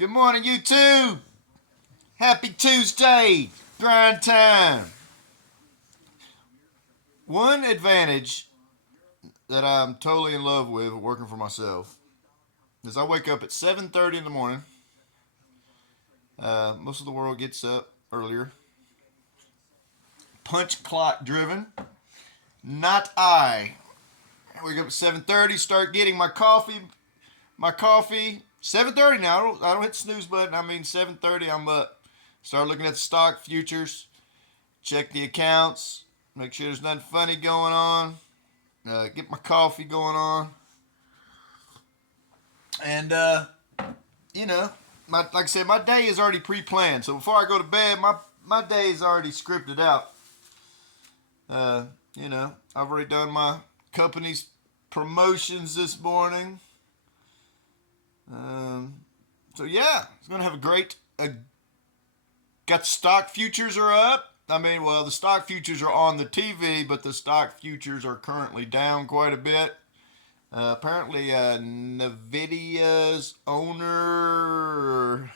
Good morning, YouTube. Happy Tuesday. Grind time. One advantage that I'm totally in love with working for myself is I wake up at 7:30 in the morning. Most of the world gets up earlier. Punch clock driven. Not I. I wake up at 7:30, start getting my coffee. 7:30 now. I don't hit the snooze button. I mean 7:30. I'm up. Start looking at the stock futures. Check the accounts. Make sure there's nothing funny going on. Get my coffee going on. And like I said, my day is already pre-planned. So before I go to bed, my day is already scripted out. I've already done my company's promotions this morning. So yeah, it's gonna have a great. Got stock futures are up. The stock futures are on the TV, but the stock futures are currently down quite a bit. Apparently, NVIDIA's owner,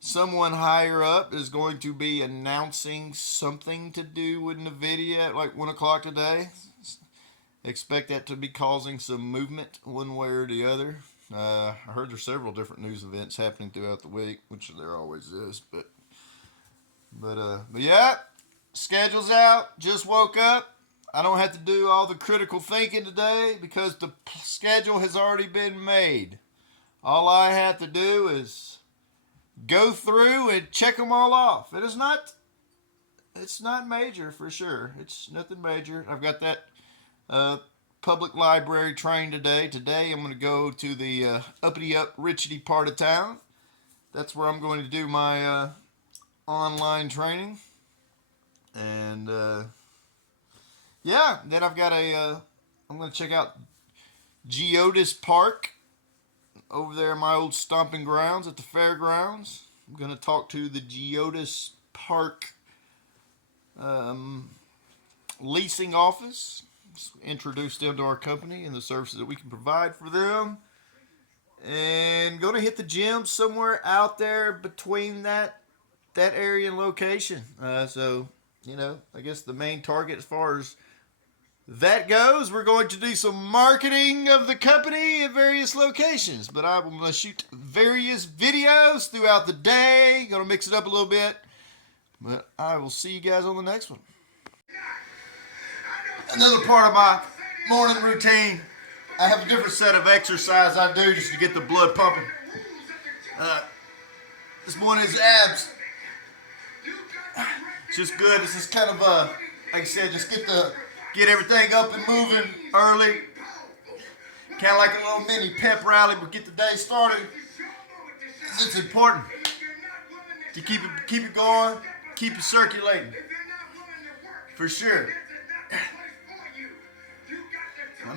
someone higher up, is going to be announcing something to do with NVIDIA at like 1 o'clock today. Expect that to be causing some movement one way or the other. I heard there's several different news events happening throughout the week, which there always is. But yeah, schedule's out. Just woke up. I don't have to do all the critical thinking today because the schedule has already been made. All I have to do is go through and check them all off. It's not major for sure. It's nothing major. I've got that public library train today. Today I'm going to go to the uppity up richety part of town. That's where I'm going to do my online training. And then I've got I'm going to check out Geodis Park over there in my old stomping grounds at the fairgrounds. I'm going to talk to the Geodis Park leasing office. Introduce them to our company and the services that we can provide for them. And going to hit the gym somewhere out there between that area and location. I guess the main target as far as that goes, we're going to do some marketing of the company at various locations. But I'm going to shoot various videos throughout the day. Going to mix it up a little bit. But I will see you guys on the next one. Another part of my morning routine, I have a different set of exercise I do just to get the blood pumping. This morning is abs. It's just good. It's just kind of like I said, just get everything up and moving early. Kind of like a little mini pep rally, but get the day started. It's important to keep it going, keep it circulating. For sure.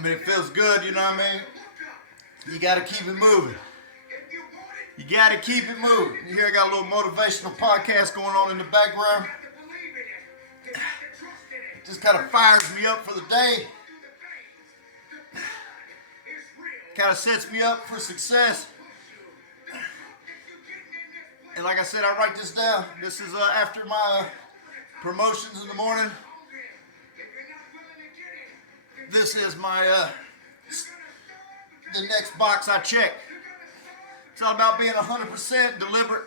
It feels good, you know what I mean? You got to keep it moving. You got to keep it moving. You hear I got a little motivational podcast going on in the background. It just kind of fires me up for the day. Kind of sets me up for success. And like I said, I write this down. This is after my promotions in the morning. This is my the next box I check. It's all about being 100% deliberate.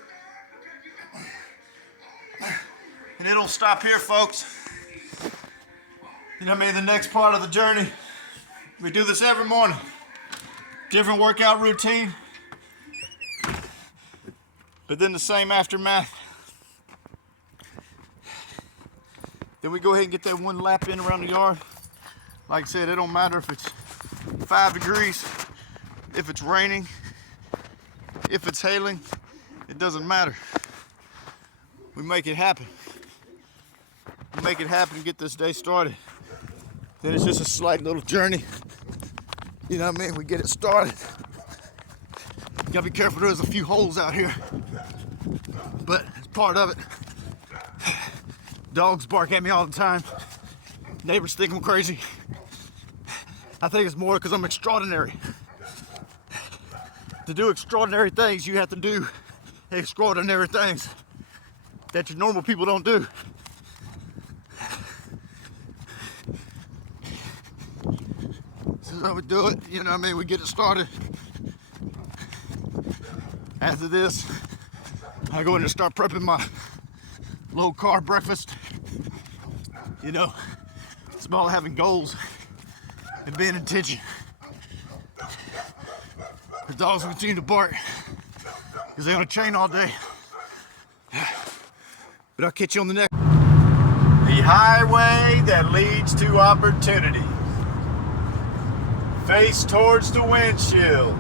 And it don't stop here, folks. You know what I mean? The next part of the journey, we do this every morning. Different workout routine. But then the same aftermath. Then we go ahead and get that one lap in around the yard. Like I said, it don't matter if it's 5 degrees, if it's raining, if it's hailing, it doesn't matter. We make it happen. We make it happen and get this day started. Then it's just a slight little journey. You know what I mean? We get it started. You gotta be careful, there's a few holes out here. But it's part of it. Dogs bark at me all the time. Neighbors think I'm crazy. I think it's more because I'm extraordinary. To do extraordinary things, you have to do extraordinary things that your normal people don't do. This is how we do it, you know what I mean? We get it started. After this, I go in and start prepping my low carb breakfast. You know, it's about having goals and being intention. The dogs will continue to bark because they're on a chain all day. But I'll catch you on the next. The highway that leads to opportunity. Face towards the windshield.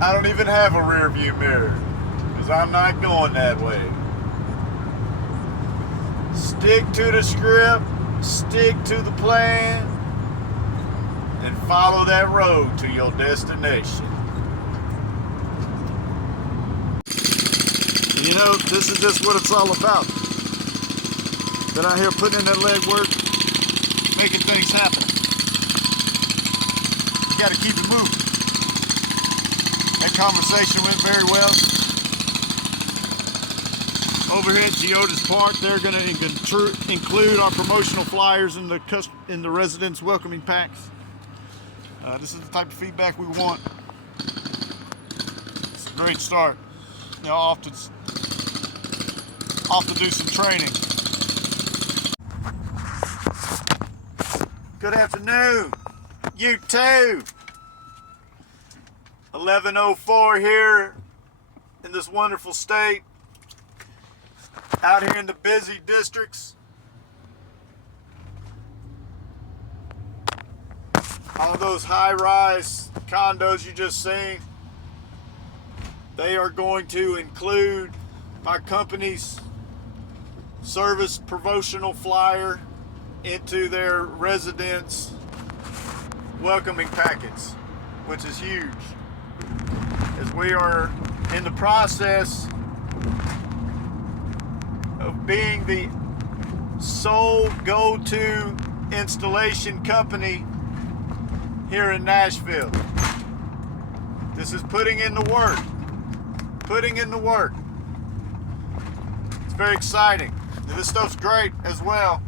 I don't even have a rear view mirror because I'm not going that way. Stick to the script, stick to the plan, and follow that road to your destination. You know, this is just what it's all about. Been out here putting in that leg work, making things happen. You gotta keep it moving. That conversation went very well. Over here at Geodis Park, they're going to include our promotional flyers in the residents' welcoming packs. This is the type of feedback we want. It's a great start. You know, off to do some training. Good afternoon, you too. 11:04 here in this wonderful state. Out here in the busy districts. All those high-rise condos you just seen, they are going to include my company's service promotional flyer into their residents' welcoming packets, which is huge, as we are in the process of being the sole go-to installation company here in Nashville. This is putting in the work. It's very exciting. And this stuff's great as well.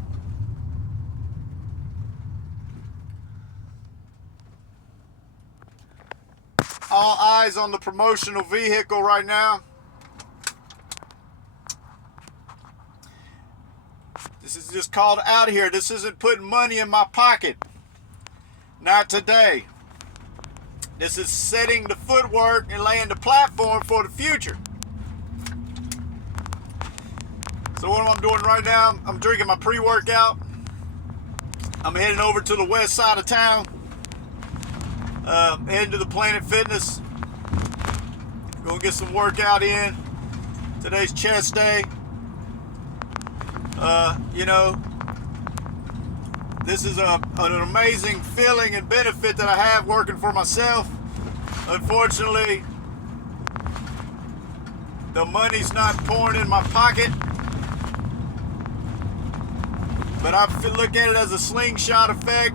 All eyes on the promotional vehicle right now. This is just called out here. This isn't putting money in my pocket. Not today. This is setting the footwork and laying the platform for the future. So what I'm doing right now, I'm drinking my pre-workout. I'm heading over to the west side of town. Heading to the Planet Fitness. Gonna get some workout in. Today's chest day. You know, this is an amazing feeling and benefit that I have working for myself. Unfortunately, the money's not pouring in my pocket, but I look at it as a slingshot effect.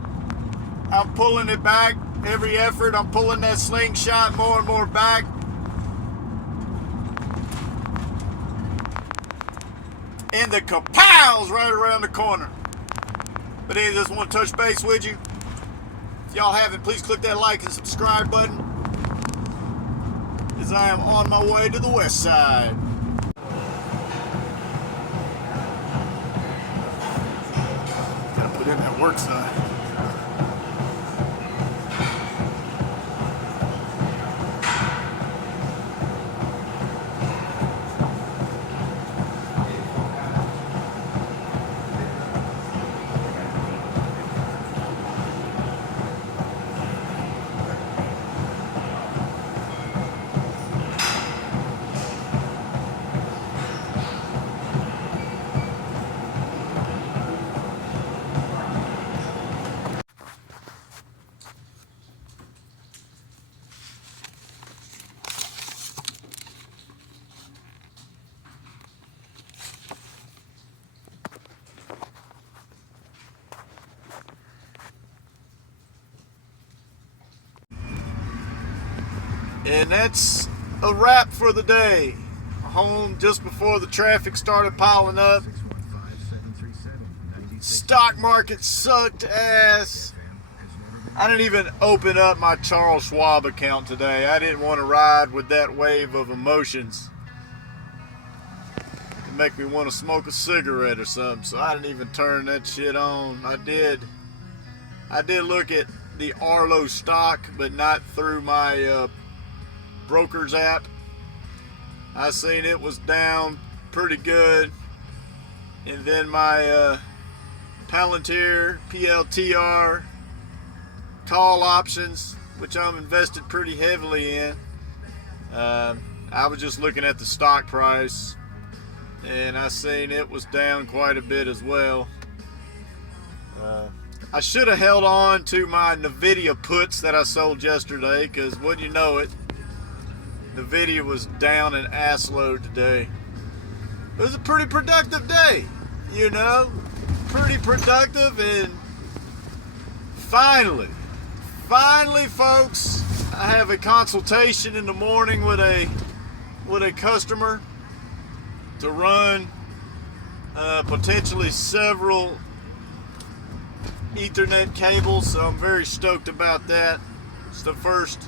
I'm pulling it back. Every effort, I'm pulling that slingshot more and more back. And the kapow's right around the corner. But anyway, just want to touch base with you. If y'all haven't, please click that like and subscribe button, as I am on my way to the west side. Gotta put in that work sign. And that's a wrap for the day. home just before the traffic started piling up. Stock market sucked ass. I didn't even open up my Charles Schwab account today. I didn't want to ride with that wave of emotions. It make me want to smoke a cigarette or something, so I didn't even turn that shit on. I did look at the Arlo stock, but not through my broker's app. I seen it was down pretty good, and then my Palantir PLTR call options, which I'm invested pretty heavily in, I was just looking at the stock price, and I seen it was down quite a bit as well. I should have held on to my NVIDIA puts that I sold yesterday, because wouldn't you know it, NVIDIA was down an ass load today. It was a pretty productive day, you know, pretty productive. And finally folks, I have a consultation in the morning with a customer to run potentially several Ethernet cables, so I'm very stoked about that. It's the first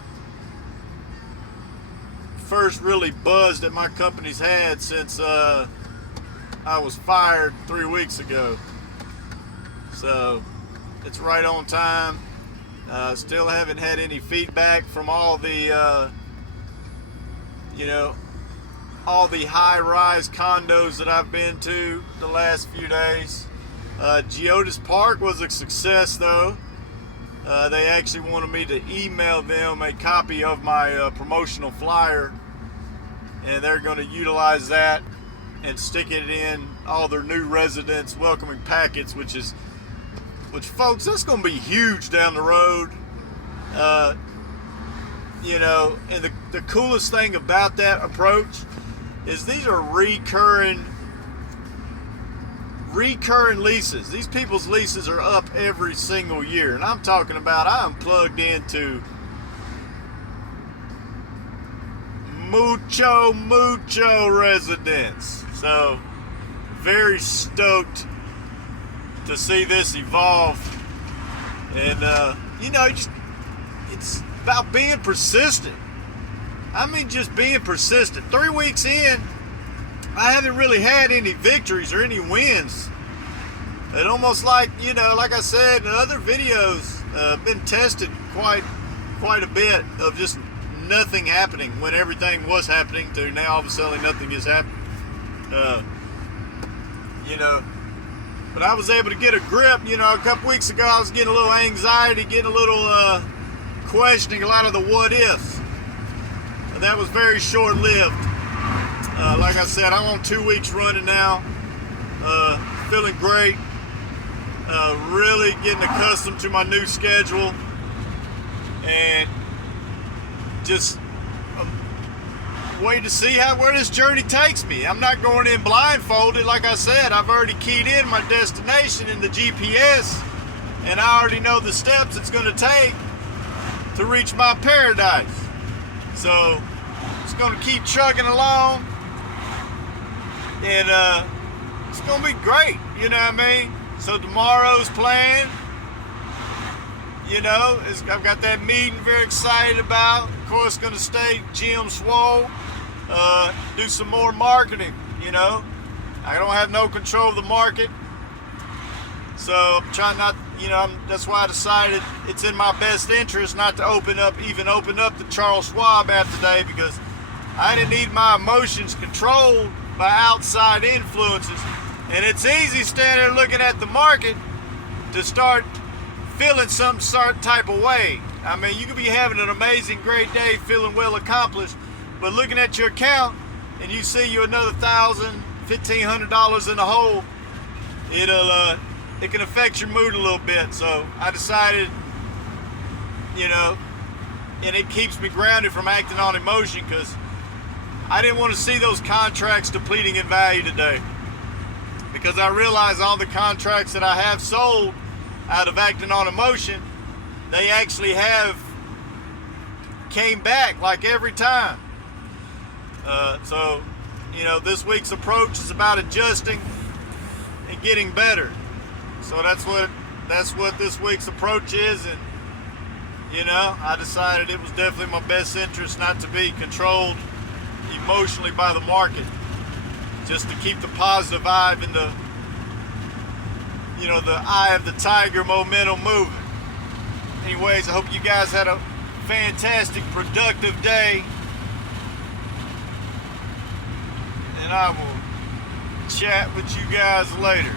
really buzz that my company's had since I was fired 3 weeks ago. So it's right on time. Still haven't had any feedback from all the all the high-rise condos that I've been to the last few days. Geodis Park was a success though. They actually wanted me to email them a copy of my promotional flyer, and they're going to utilize that and stick it in all their new residents welcoming packets, which folks, that's going to be huge down the road. And the coolest thing about that approach is these are recurring leases. These people's leases are up every single year, and I'm talking about I'm plugged into mucho residents. So very stoked to see this evolve. And it's about being persistent. I mean, just being persistent. 3 weeks in, I haven't really had any victories or any wins. It almost like I said in other videos, been tested quite a bit of just nothing happening when everything was happening, to now all of a sudden nothing is happening. But I was able to get a grip. A couple weeks ago I was getting a little anxiety, getting a little questioning a lot of the what ifs. And that was very short-lived. Like I said, I'm on 2 weeks running now. Feeling great. Really getting accustomed to my new schedule. And just waiting to see where this journey takes me. I'm not going in blindfolded. Like I said, I've already keyed in my destination in the GPS, and I already know the steps it's going to take to reach my paradise. So it's going to keep chugging along, and it's going to be great. You know what I mean? So tomorrow's plan, I've got that meeting very excited about. Of course, going to stay Jim Swole, do some more marketing. I don't have no control of the market, so I'm trying not. That's why I decided it's in my best interest not to open up the Charles Schwab app today, because I didn't need my emotions controlled by outside influences. And it's easy standing there looking at the market to start feeling some certain type of way. I mean, you could be having an amazing, great day, feeling well accomplished, but looking at your account and you see you another $1,000, $1,500 in the hole, it can affect your mood a little bit. So I decided, and it keeps me grounded from acting on emotion, because I didn't want to see those contracts depleting in value today, because I realize all the contracts that I have sold out of acting on emotion, they actually have came back like every time. So you know, this week's approach is about adjusting and getting better. So that's what this week's approach is. And you know, I decided it was definitely my best interest not to be controlled emotionally by the market, just to keep the positive vibe and the, you know, the eye of the tiger momentum moving. Anyways, I hope you guys had a fantastic, productive day, and I will chat with you guys later.